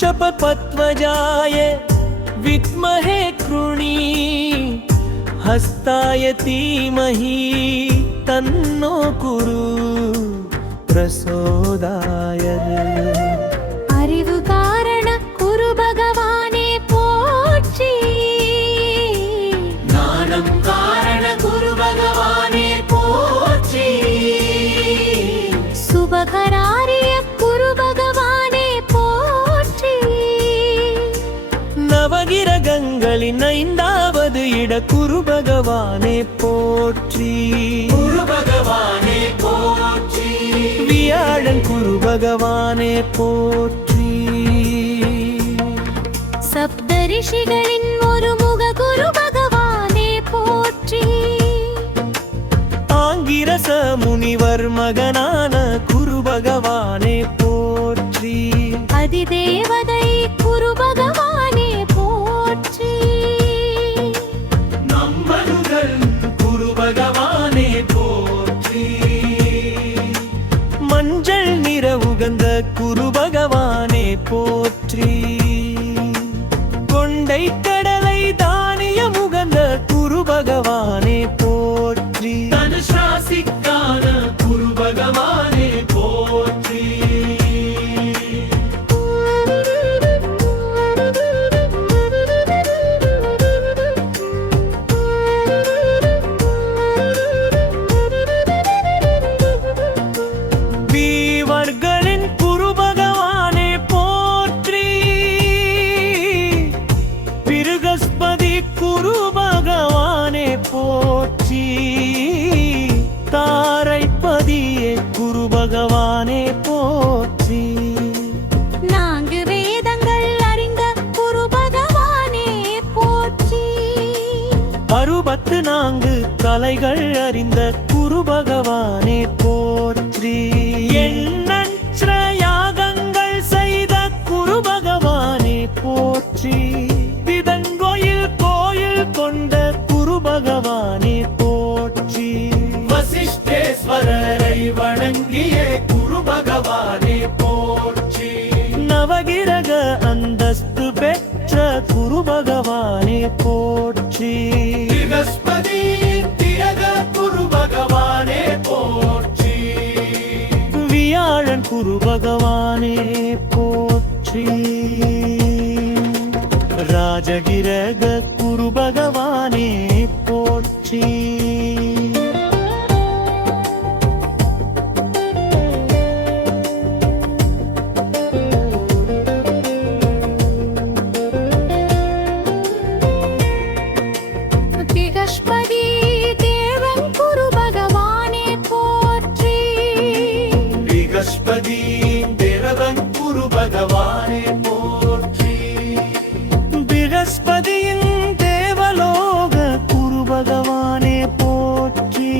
वृषभपत्वजाय विद्महे कृणी हस्ताय धीमहि तन्नो कुरु प्रचोदयात् அறிவு காரண குரு பகவானே போற்றி ஞானம் காரண குரு பகவானே போற்றி சுபகராரிய குரு பகவானே போற்றி நவகிரகங்களின் ஐந்தாவது இட குரு பகவானே போற்றி குரு பகவானே போற்றி வியாழன் குரு பகவானே போற்றி சப்தரிஷிகளின் ஒரு முக குரு பகவானே போற்றி ஆங்கிரச முனிவர் மகனான குரு பகவானே போற்றி அதிதேவதை குரு பகவானே போற்றி நம்மளுடன் குரு பகவானே போற்றி மஞ்சள் நிற உகந்த குரு பகவானே போற்றி கொண்டை கடலை தானிய முகந்த குரு பகவானே போற்றி தனுஷாசிக்கான குரு பகவானே போற்றி வீவர்களின் குரு பகவானே போற்றி பிருகஸ்பதி குரு பகவானே போற்றி தாரைப்பதியே குரு பகவானே போற்றி நான்கு வேதங்கள் அறிந்த குரு பகவானே போற்றி 64 கலைகள் அறிந்த குரு பகவானே போற்றி எண்ணற்ற யாகங்கள் செய்த குரு பகவானே போற்றி திதங்கோயில் கோயில் கொண்ட குரு பகவானே போற்றி வசிஷ்டேஸ்வரரை வணங்கிய குரு பகவானே போற்றி நவகிரக அந்தஸ்து பெற்ற குரு பகவானே போற்றி பிரகஸ்பதி திரக குரு பகவானே போற்றி வியாழன் குரு பகவானே போற்றி ராஜகிரக குரு பகவானே போற்றி பிரகஸ்பதி தேவன் குரு பகவானே போற்றி பிரகஸ்பதி தேவன் குரு பகவானே போற்றி பிரகஸ்பதியின் தேவலோக குரு பகவானே போற்றி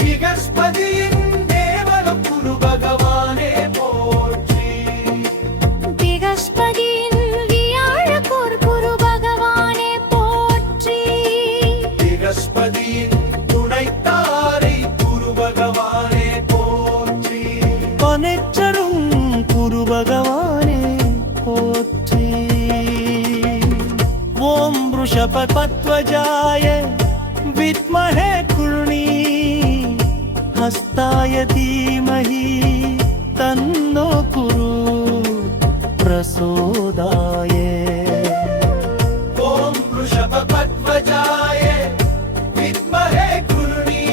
பிரகஸ்பதியின் தேவலோக குரு பகவானே போற்றி பிரகஸ்பதியின் வியாழக்கோர் குரு பகவானே போற்றி பிரகஸ்பதியின் துணைத்தாரை குரு பகவானே போற்றி பனைச்சரும் குரு பகவானே போற்றி ஓம் वृषभपत्वजाय विद्महे कृणी हस्ताय धीमहि तन्नो कुरु प्रचोदयात् ओम वृषभपत्वजाय विद्महे कृणी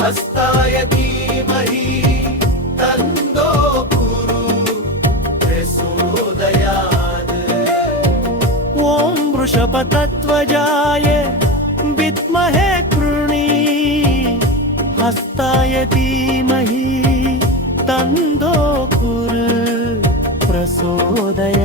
हस्ताय धीमहि तन्नो कुरु प्रचोदयात् ओम वृषभतत्वजाय विद्महे कृणी हस्ताय धीमहि तन्नो कुरु प्रचोदयात्